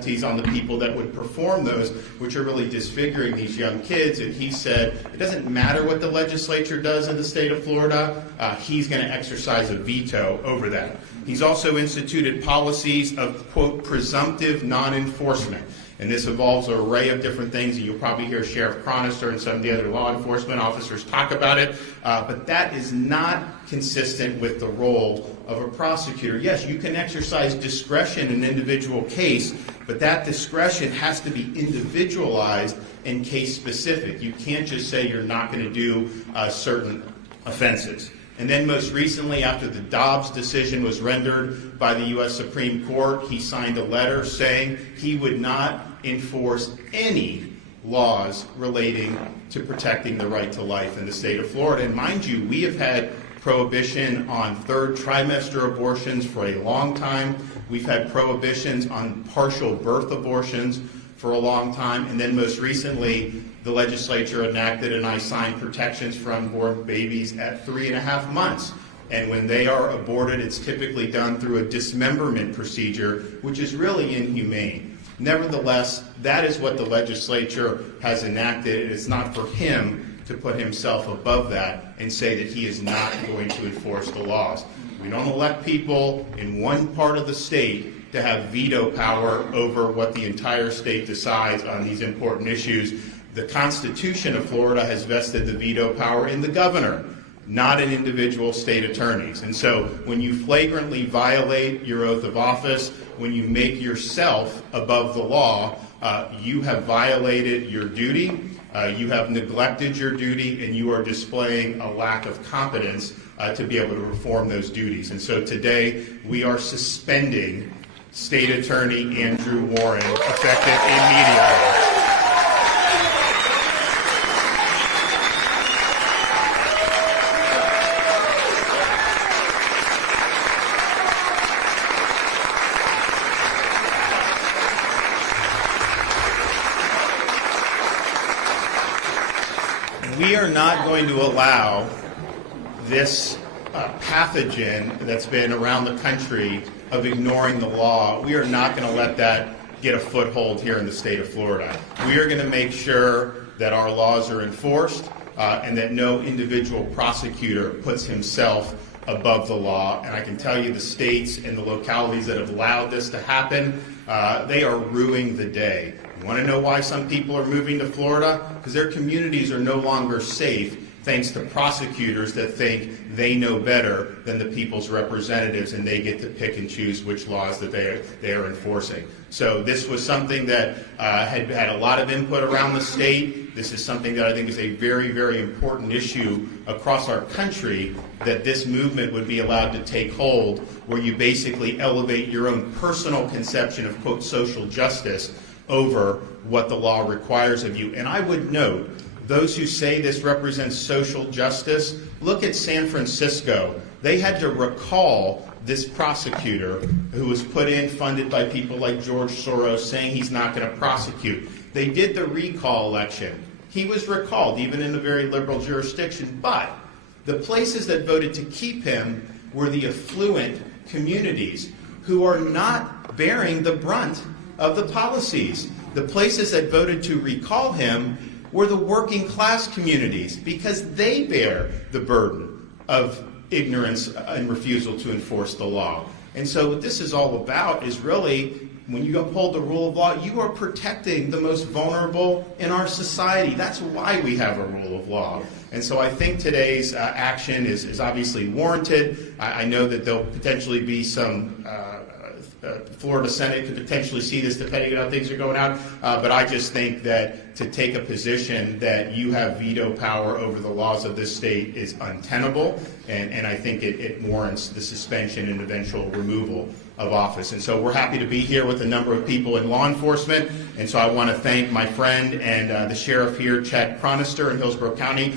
penalties on the people that would perform those, which are really disfiguring these young kids. And he said it doesn't matter what the legislature does in the state of Florida, he's going to exercise a veto over that. He's also instituted policies of, quote, presumptive non-enforcement. And this involves an array of different things, and you'll probably hear Sheriff Cronister and some of the other law enforcement officers talk about it, but that is not consistent with the role of a prosecutor. Yes, you can exercise discretion in an individual case, but that discretion has to be individualized and case specific. You can't just say you're not going to do certain offenses. And then most recently, after the Dobbs decision was rendered by the U.S. Supreme Court, he signed a letter saying he would not enforce any laws relating to protecting the right to life in the state of Florida. And mind you, we have had prohibition on third trimester abortions for a long time. We've had prohibitions on partial birth abortions for a long time. And then most recently, the legislature enacted and I signed protections for unborn babies at 3.5 months. And when they are aborted, it's typically done through a dismemberment procedure, which is really inhumane. Nevertheless, that is what the legislature has enacted. It's not for him to put himself above that and say that he is not going to enforce the laws. We don't elect people in one part of the state to have veto power over what the entire state decides on these important issues. The Constitution of Florida has vested the veto power in the governor, not in individual state attorneys. And so when you flagrantly violate your oath of office, when you make yourself above the law, you have violated your duty, you have neglected your duty, and you are displaying a lack of competence to be able to perform those duties. And so today we are suspending State Attorney Andrew Warren effective immediately. We are not going to allow this pathogen that's been around the country of ignoring the law. We are not going to let that get a foothold here in the state of Florida. We are going to make sure that our laws are enforced and that no individual prosecutor puts himself above the law. And I can tell you the states and the localities that have allowed this to happen, they are ruining the day. You want to know why some people are moving to Florida? Because their communities are no longer safe thanks to prosecutors that think they know better than the people's representatives and they get to pick and choose which laws that they are enforcing. So this was something that had a lot of input around the state. This is something that I think is a very, very important issue across our country, that this movement would be allowed to take hold, where you basically elevate your own personal conception of, quote, social justice over what the law requires of you. And I would note, those who say this represents social justice, look at San Francisco. They had to recall this prosecutor who was put in, funded by people like George Soros, saying he's not going to prosecute. They did the recall election. He was recalled, even in a very liberal jurisdiction, but the places that voted to keep him were the affluent communities who are not bearing the brunt of the policies. The places that voted to recall him were the working class communities, because they bear the burden of ignorance and refusal to enforce the law. And so what this is all about is really, when you uphold the rule of law, you are protecting the most vulnerable in our society. That's why we have a rule of law. And so I think today's action is obviously warranted. I know that there'll potentially be some Florida Senate could potentially see this depending on how things are going out, but I just think that to take a position that you have veto power over the laws of this state is untenable, and I think it warrants the suspension and eventual removal of office. And so we're happy to be here with a number of people in law enforcement, and so I want to thank my friend and the sheriff here, Chad Cronister in Hillsborough County.